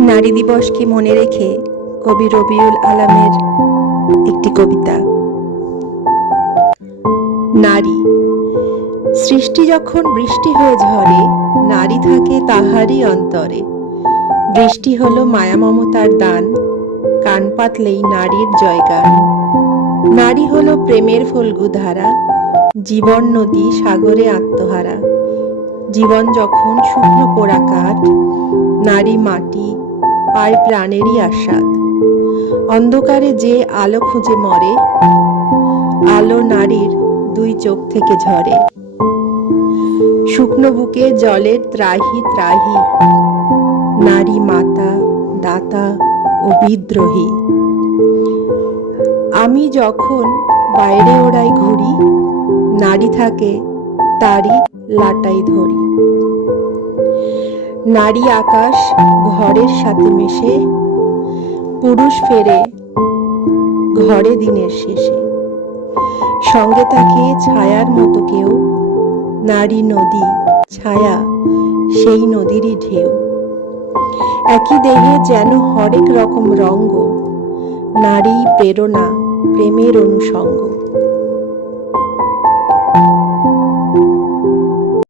নারী দিবসকে মনে রেখে কবি রবিউল আলামের একটি কবিতা। নারী, সৃষ্টি যখন বৃষ্টি হয়ে ঝরে, নারী থাকে তাহারই অন্তরে। বৃষ্টি হল মায়া মমতার দান, কান পাতলেই নারীর জয়গান। নারী হল প্রেমের ফল্গু ধারা জীবন নদী সাগরে আত্মহারা। জীবন যখন শুকনো পোড়া কাঠ নারী মাটি পায় প্রাণেরই আস্বাদ। অন্ধকারে যে আলো খুঁজে মরে, আলো নারীর দুই চোখ থেকে ঝরে। শুকনো বুকে জলের ত্রাহি ত্রাহি, নারী মাতা, দাতা ও বিদ্রোহী। আমি যখন বাইরে ওড়াই ঘুরি, নারী থাকে তারই লাটাই ধরি। নারী আকাশ ঘরের সাথে মেশে, পুরুষ ফেরে ঘরে দিনের শেষে। সঙ্গে থাকে ছায়ার মতো কেউ, নারী নদী, ছায়া সেই নদীরই ঢেউ। একই দেহে যেন হরেক রকম রঙ্গ, নারী প্রেরণা, প্রেমের অনুষঙ্গ